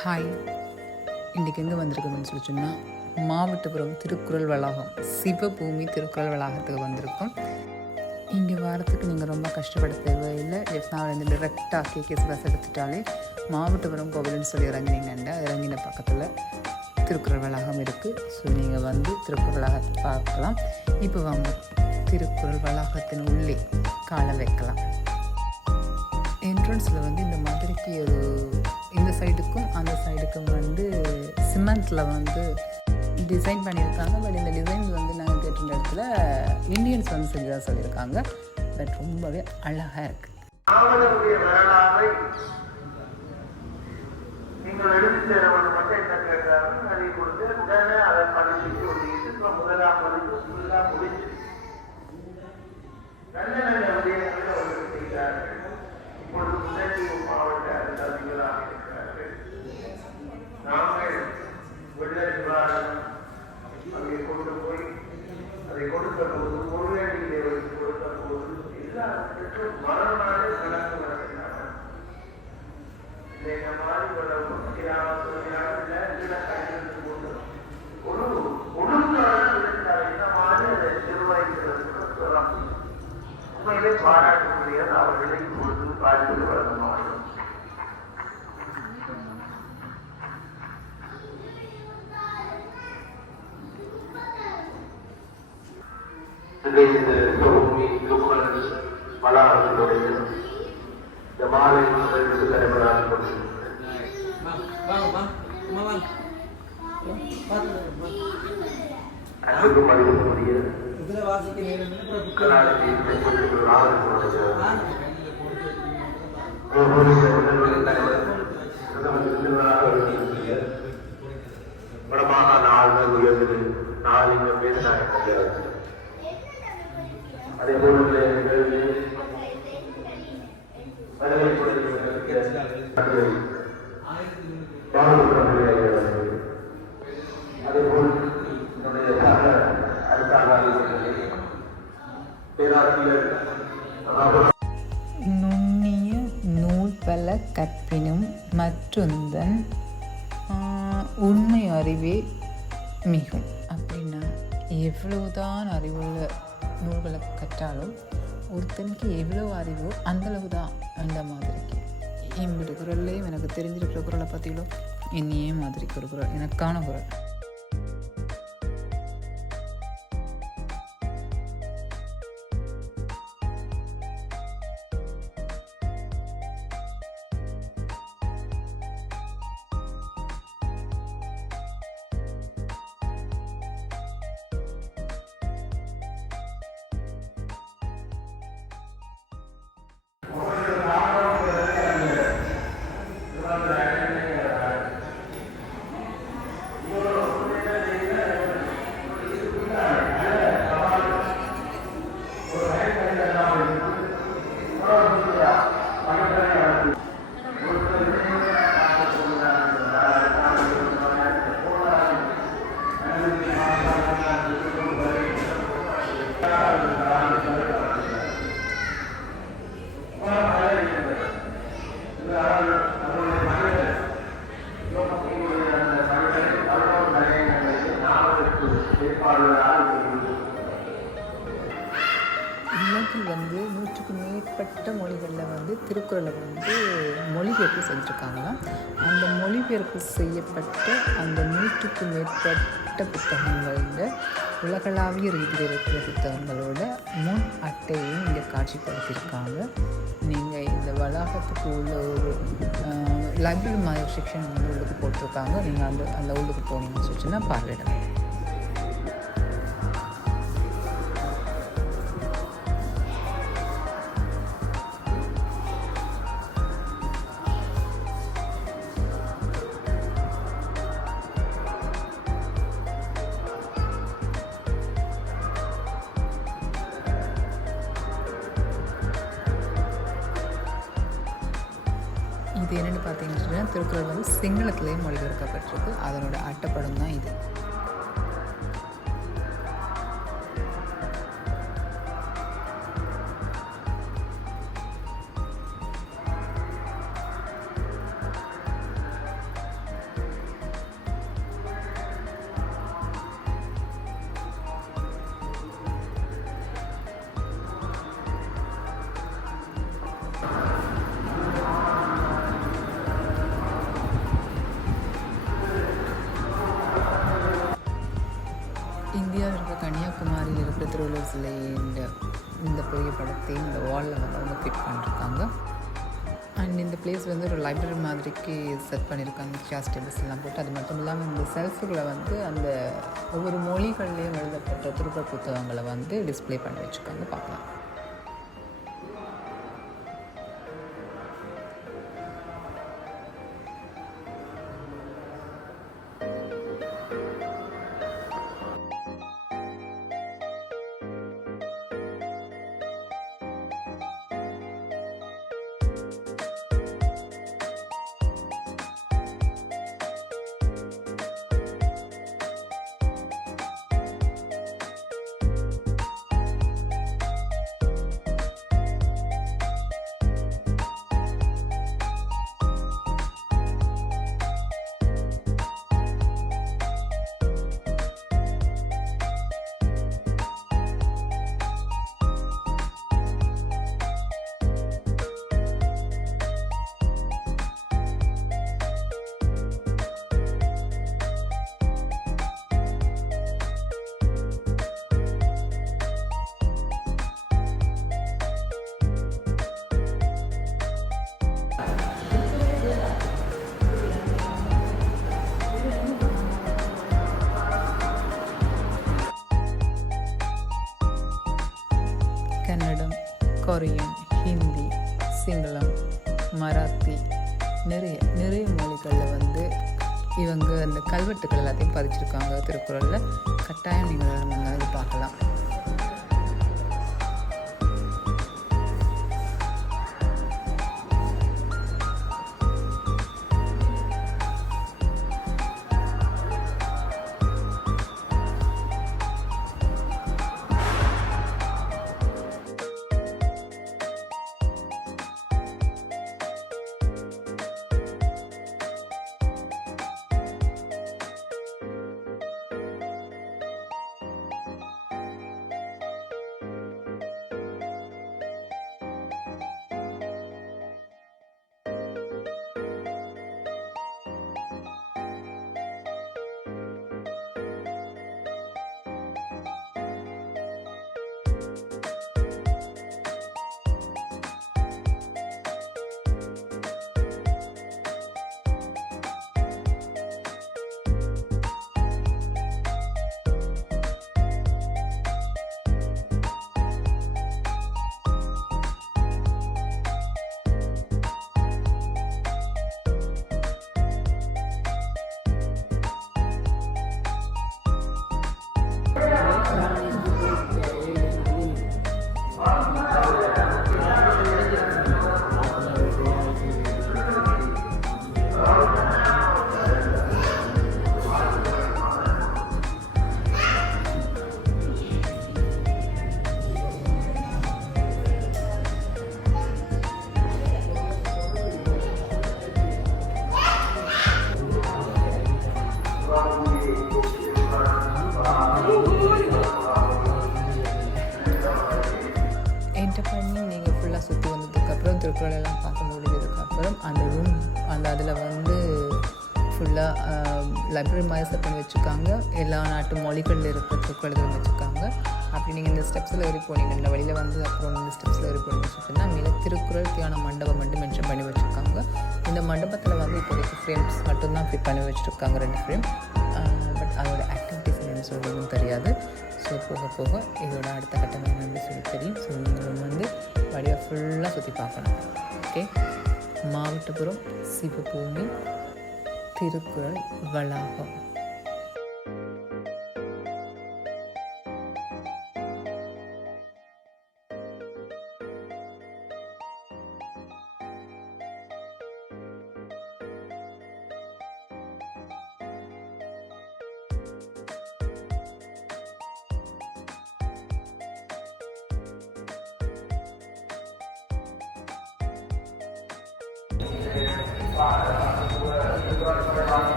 Hi, இன்றைக்கி எங்கே வந்திருக்குதுன்னு சொல்லி சொன்னால் மாவட்டபுரம் திருக்குறள் வளாகம், சிவபூமி திருக்குறள் வளாகத்துக்கு வந்திருக்கோம். இங்கே வரத்துக்கு நீங்கள் ரொம்ப கஷ்டப்பட தேவையில்லை. ஜெஃப்னாவிலேருந்து டிரெக்டாக கேகேஎஸ் பஸ் எடுத்துட்டாலே மாவட்டபுரம் கோவில்னு சொல்லி இறங்கினீங்கண்டா இறங்கின பக்கத்தில் திருக்குறள் வளாகம் இருக்குது. ஸோ நீங்கள் வந்து திருக்குறள் வளாகத்தை பார்க்கலாம். இப்போ வாங்க திருக்குறள் வளாகத்தின் உள்ளே காலை வைக்கலாம். என்ட்ரன்ஸில் வந்து இந்த மாதிரிக்கு ஒரு இந்த சைடுக்கும் அந்த சைடுக்கும் வந்து சிமெண்ட்டில் வந்து டிசைன் பண்ணியிருக்காங்க. பட் இந்த டிசைன் வந்து நாங்கள் கேட்டிருந்த இடத்துல இந்தியன்ஸ் வந்து செஞ்சதாக சொல்லியிருக்காங்க. பட் ரொம்பவே அழகாக இருக்குது. வரலாறை நீங்கள் எடுத்து மட்டும் என்ன கேட்டாலும் அதை கொடுத்து உடனே அதை படிச்சு சொல்லிட்டு முதலாம் படித்து ஃபுல்லாக முடிச்சு நல்ல நல்ல விடயங்களை அவர்கள் செய்தார்கள். இப்பொழுது முன்னேற்ற மாவட்ட அதிகாரிகளாக இருக்கிறார்கள். நாங்கள் வெள்ள நிவாரணம் அதை கொண்டு போய் அதை கொடுத்த போது முருகனிலே வைத்து கொடுத்த போது எல்லாருக்கும் மறுநாளே கணக்கு நடத்தினார்கள். இந்த மாதிரி ஒரு ஒழுங்காக இந்த மாதிரி அதை நிர்வகிக்கிறது சொல்லலாம். உண்மையிலே பாராட்டக்கூடியது அவர்களை இப்பொழுது பார்த்து வழங்கமாகும். இந்த திருக்குறள் வளாகத்தினுடைய இந்த மாலை தலைவராக அன்புக்கும் மதிப்புக்குரிய வடமாக நாள் உயர்ந்தது நாளிங்க பேசினாங்க. அதே போல அதேபோல் என்னுடைய சக பேராசிரியர் நுண்ணிய நூல் பல கற்பினும் மற்றொந்தன் உண்மை அறிவே மிகும். அப்படின்னா எவ்வளவுதான் அறிவுள்ள நூல்களை கற்றாலும் ஒருத்தனுக்கு எவ்வளோ அறிவோ அந்தளவு தான் அந்த மாதிரிக்கு. என் குரல்லையும் எனக்கு தெரிஞ்சிருக்கிற குரலை பற்றிலும் என்னையே மாதிரிக்கு ஒரு குரல், எனக்கான குரல். உலகில் வந்து 100க்கும் மேற்பட்ட மொழிகளில் வந்து திருக்குறளை வந்து மொழிபெயர்ப்பு செஞ்சுருக்காங்களாம். அந்த மொழிபெயர்ப்பு செய்யப்பட்ட அந்த 100க்கும் மேற்பட்ட புத்தகங்களில் உலகளாவிய ரீதியில் இருக்கிற புத்தகங்களோட முன் அட்டையையும் இங்கே காட்சிப்படுத்தியிருக்காங்க. நீங்கள் இந்த வளாகத்துக்கு உள்ள ஒரு லைப்ரரி மாதிரி செக்ஷன் வந்து உள்ளுக்கு போட்டிருக்காங்க. நீங்கள் அந்த உள்ளுக்கு போனீங்கன்னு சொல்லிச்சுன்னா பார்வையிடலாம். இது என்னென்னு பார்த்தீங்கன்னா திருக்குறள் வந்து சிங்களத்திலேயே மொழிபெயர்க்கப்பட்டிருக்கு. அதனோட அட்டைப்படம் தான் இது. இருக்கிற திருவள்ளுவர் சிலை இந்த பெரிய படத்தையும் இந்த வாலில் வந்து அவங்க ஃபிட் பண்ணியிருக்காங்க. அண்ட் இந்த பிளேஸ் வந்து ஒரு லைப்ரரி மாதிரிக்கு செட் பண்ணியிருக்காங்க, சேர்ஸ் டேபிள்ஸ் எல்லாம் போட்டு. அது மட்டும் இல்லாமல் இந்த செல்ஃபுகளை வந்து அந்த ஒவ்வொரு மொழிகள்லேயும் எழுதப்பட்ட திருக்குறள் புத்தகங்களை வந்து டிஸ்பிளே பண்ணி வச்சுருக்காங்க, பார்க்கலாம். கன்னடம், கொரியன், ஹிந்தி, சிங்களம், மராத்தி, நிறைய மொழிகளில் வந்து இவங்க அந்த கல்வெட்டுக்கள் எல்லாத்தையும் பதிச்சிருக்காங்க திருக்குறளில். கட்டாயம் நீங்கள் நம்ம இது பார்க்கலாம். திருக்குறள் எல்லாம் பார்க்க முடிஞ்சதுக்கப்புறம் அந்த ரூம் அதில் வந்து ஃபுல்லாக லைப்ரரி மாதிரி செட் பண்ணி வச்சுருக்காங்க. எல்லா நாட்டு மொழிகளில் இருக்கிற திருக்குறள்கள் வச்சுருக்காங்க. அப்படி நீங்கள் இந்த ஸ்டெப்ஸில் ஏறி போனீங்க, இந்த வழியில் வந்து அப்புறம் இந்த ஸ்டெப்ஸில் ஏறி போனீங்கன்னு சொல்லிட்டுனா மேலே திருக்குறள் தியான மண்டபம் மட்டும் மென்ஷன் பண்ணி வச்சுருக்காங்க. இந்த மண்டபத்தில் வந்து இப்போதைக்கு ஃப்ரேம்ஸ் மட்டும்தான் ஃபிட் பண்ணி வச்சுருக்காங்க, 2 ஃப்ரேம். பட் அதோட ஆக்டிவிட்டிஸ் என்னென்னு சொல்கிறதும் தெரியாது. ஸோ போக போக இதோட அடுத்த கட்டம் என்னன்னு சொல்லி தெரியும். ஸோ நீங்கள் வந்து வழியாக ஃபுல்லாக சுற்றி பார்க்கணும். ஓகே, மாவட்டபுரம் சிவபூமி திருக்குறள் வளாகம்.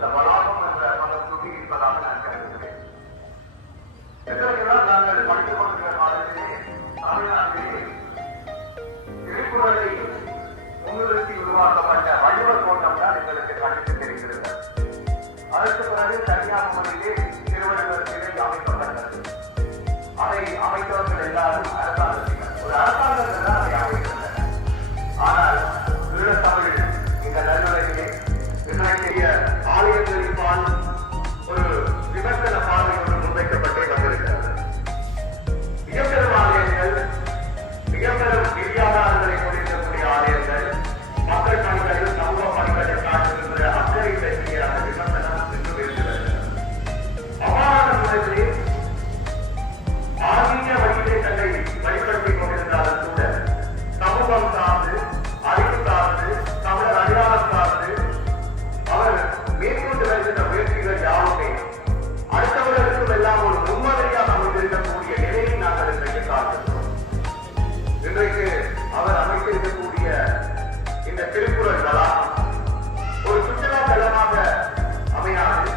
அந்த வளாகம் என்ற பதம் சுட்டி இருப்பதாக நான் கருதுகிறேன். எதற்கெல்லாம் நாங்கள் படித்துக் கொண்டிருக்கிற காலத்திலே தமிழ்நாட்டிலே திருக்குறளை முன்னிறுத்தி உருவாக்கப்பட்ட வள்ளுவர் கோட்டம் தான் எங்களுக்கு கண்டித்து தெரிகிறது. அதற்கு பிறகு கன்னியாகுமரியிலே திருவள்ளுவர் சிலை அமைக்கப்பட்டது. அதை அமைத்தவர்கள் எல்லாரும் அரசாங்கத்தினர், ஒரு அரசாங்கத்தில் தான் அதை அமைக்கின்றனர். ஆனால் ஈழத்தமிழ் இந்த நல்லுலகிலே இன்றைய ஆலயங்களின் ஒரு விமர்சன பார்வை ஒன்று முன்வைக்கப்பட்டே வந்திருக்கிறது. மிகப்பெரும் ஆலயங்கள், மிகப்பெரும் நிதியாதாரங்களை கொண்டிருக்கக்கூடிய ஆலயங்கள், மக்கள் பணிகள், சமூக பணிகளை காட்டுகின்ற அக்கறை பற்றிய அந்த விமர்சனம் இன்று இருக்கிறது. அவ்வாறான முறையிலே ஆன்மீக வழியிலே தன்னை வெளிப்படுத்திக் கொண்டிருந்தாலும் கூட சமூகம் சார்ந்து, அறிவு சார்ந்து, தமிழர் அடையாளம் சார்ந்து அவர் மேற்கொண்டு வருகின்ற முயற்சிகள் யாவுமே அடுத்தவர்களுக்கும் எல்லாம் ஒரு முன்மாதிரியாக அமைந்திருக்கக்கூடிய நிலையை நாங்கள் இன்றைக்கு காண்கிறோம். இன்றைக்கு அவர் அமைத்திருக்கக்கூடிய இந்த திருக்குறள் வளாகம் ஒரு சுற்றுலா தலமாக அமையாது.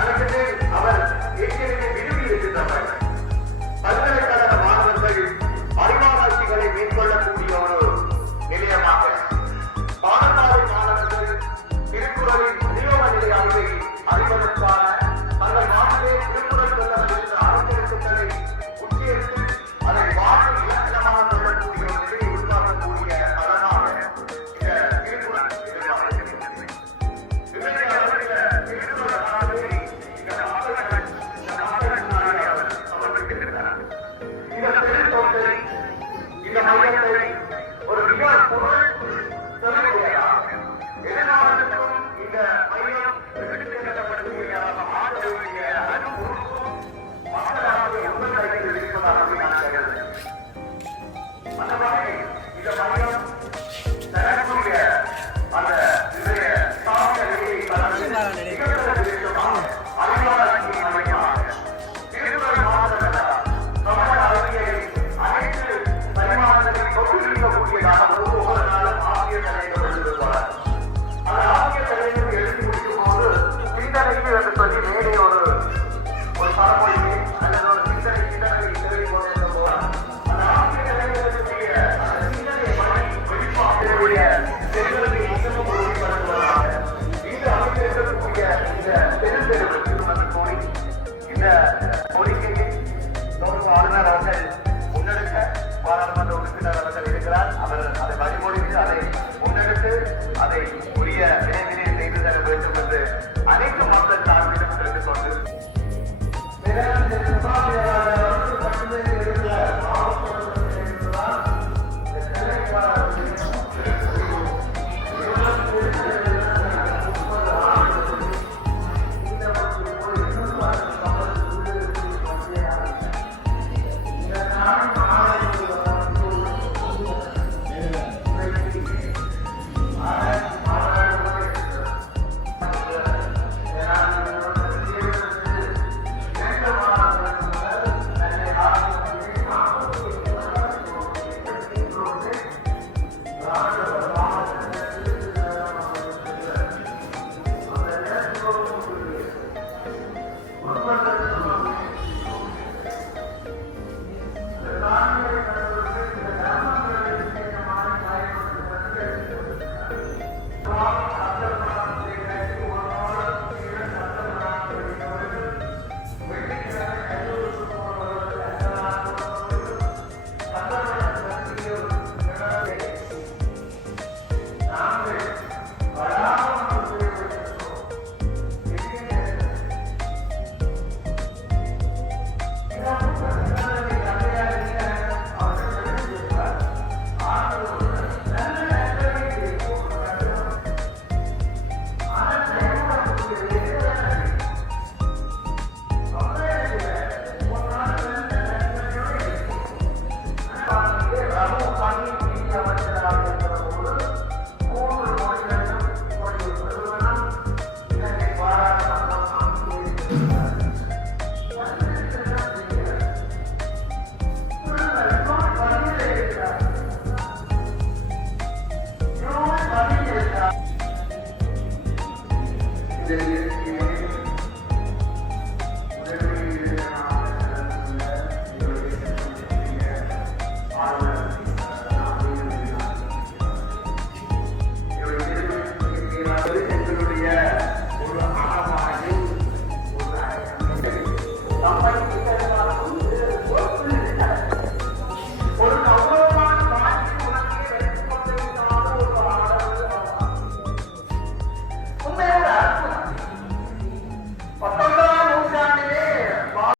எனக்கு அவர் ஏற்கனவே விரும்பி இருக்கின்றவர் பல்கலைக்கழக மாணவர்கள் அறிவாராய்ச்சிகளை மேற்கொள்ளக்கூடிய ஒரு நிலையமாக, பாடசாலை மாணவர்கள் திருக்குறளின் விநியோக நிலை அறிவை அறிவதற்கான தங்கள் நாட்டிலே திருக்குறள் சொல்ல வருகின்ற அரசியலுக்குகளை உச்சரித்து அதை வாழ்க்கை இலக்கணமாக சொல்லக்கூடிய ஒரு நிலையை உருவாக்கக்கூடிய தளமாக இந்த திருக்குறள் எதிர்பார்க்கிறது. இன்றைய அளவில் திருக்குறள் அறவே இந்த மக்கள் முன்னாலே அவர் சமர்ப்பித்திருக்கிறார். இந்த திருத்தொற்றை, இந்த மையத்தை ஒரு மிக பொருள் செல்லுடையதாக எதிர்காலத்திற்கும் இந்த மையம் எடுத்துக்கொள்ளப்படக்கூடியதாக மாற்றக்கூடிய அனுபவம் மக்களாக உண்மையாக இருப்பதாக நான் கருதுகிறேன். அந்த வகையில் இந்த மையம் தரக்கூடிய அந்த இன்றைய சாமிய நிலையை கடந்து மிகப்பெரிய விதமாக அறிவாராய்ச்சி மையமாக திருக்குறள் மாவட்டமல்ல தமிழ் அறிவியலை அனைத்து பரிமாணங்களை கொண்டிருக்கக்கூடியதாக ஒவ்வொரு நாளும் ஆசிரியர் தலைவர் எழுதுவார். அந்த ஆசிரியர் தலைவர் எழுதி முடிக்கும் போது சிந்தனைக்கு என்று சொல்லி மேலே ஒரு பரமொழியை அல்லது ஒரு சிந்தனை தெரிவித்துக் கொண்டிருக்கும் போது அந்த ஆசிரியர் தலைவருடைய அந்த சிந்தனை வெளிப்பாட்டினுடைய செல்வத்தை இன்னமும் உறுதிப்படுத்துவதாக இந்த அமைந்திருக்கக்கூடிய இந்த பெருந்தெருவு திருமணம் கோரி இந்த கோரிக்கையை கௌரவ ஆளுநர் அவர்கள் முன்னெடுக்க பாராளுமன்ற உறுப்பினர் அவர்கள் இருக்கிறார். அவர் அதை வழிமொழிந்து அதை முன்னெடுத்து அதை உரிய விரைவிலே செய்து தர வேண்டும் என்று அனைத்து மக்கள் சார்பிலும் தெரிந்து கொண்டு